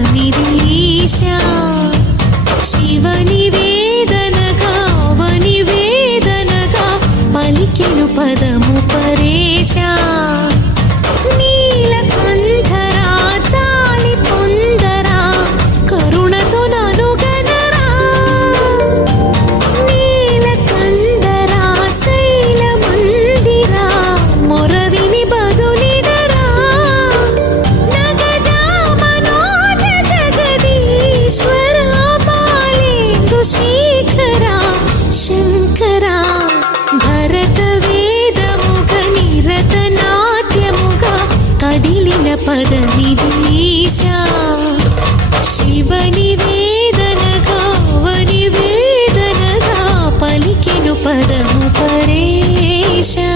పదమిదీశా శివని వేదనగా అవని వేదనగా పలికెను పదము పరేశా నీలకంఠరా చాలి పొందరా కరుణతో ననుగనరా నీలకంఠరా శైల మందిరా మొరవిని బదులిడరా నగజా మనోజ జగదీశ్వరా పాలేందు శేఖరా శంకరా భరత వేదముగ నిరత నాట్యముగా కదిలిన పదమిదీశా శివని వేదనగా అవని వేదనగా పలికెను పదము పరేశా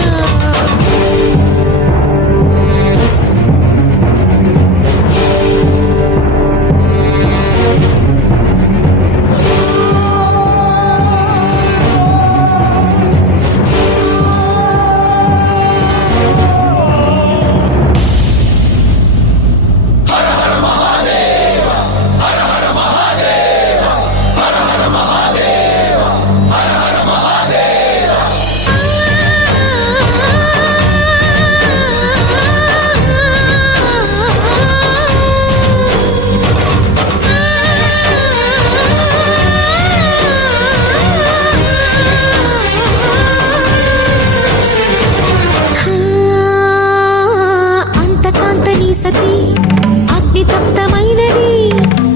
అగ్నితప్తమైనది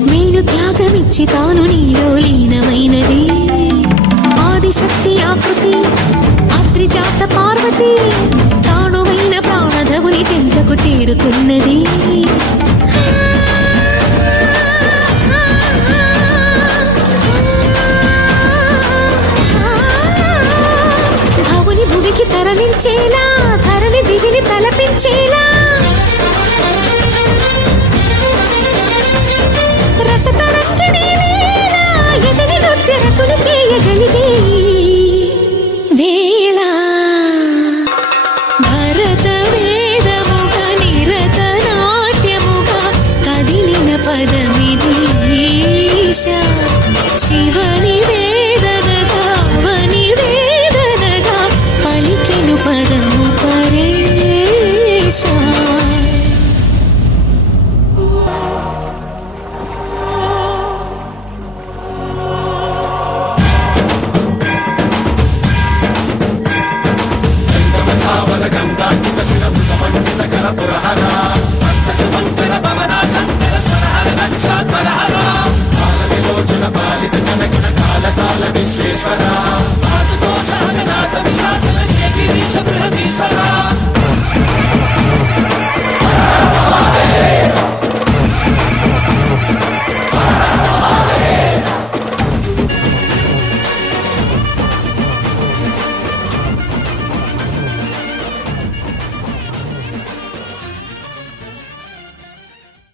మేలు త్యాగమిచ్చి తాను నీలో లీనమైనది ఆదిశక్తి ఆకృతి అత్రిజాత పార్వతి తానువైన ప్రాణధవుని చెంతకు చేరుకున్నది భవుని భువికి తరలించేలా ధరణి దివిని తలపించేలా చేయగలిగే వేళ భరత వేదముగ నిరత నాట్యముగా కదిలిన పదమిదీశా శివని వేదనగా అవని వేదనగా పలికెను పదము పరేశా గంధాచిత శిరమృత మండిత కర పురహరా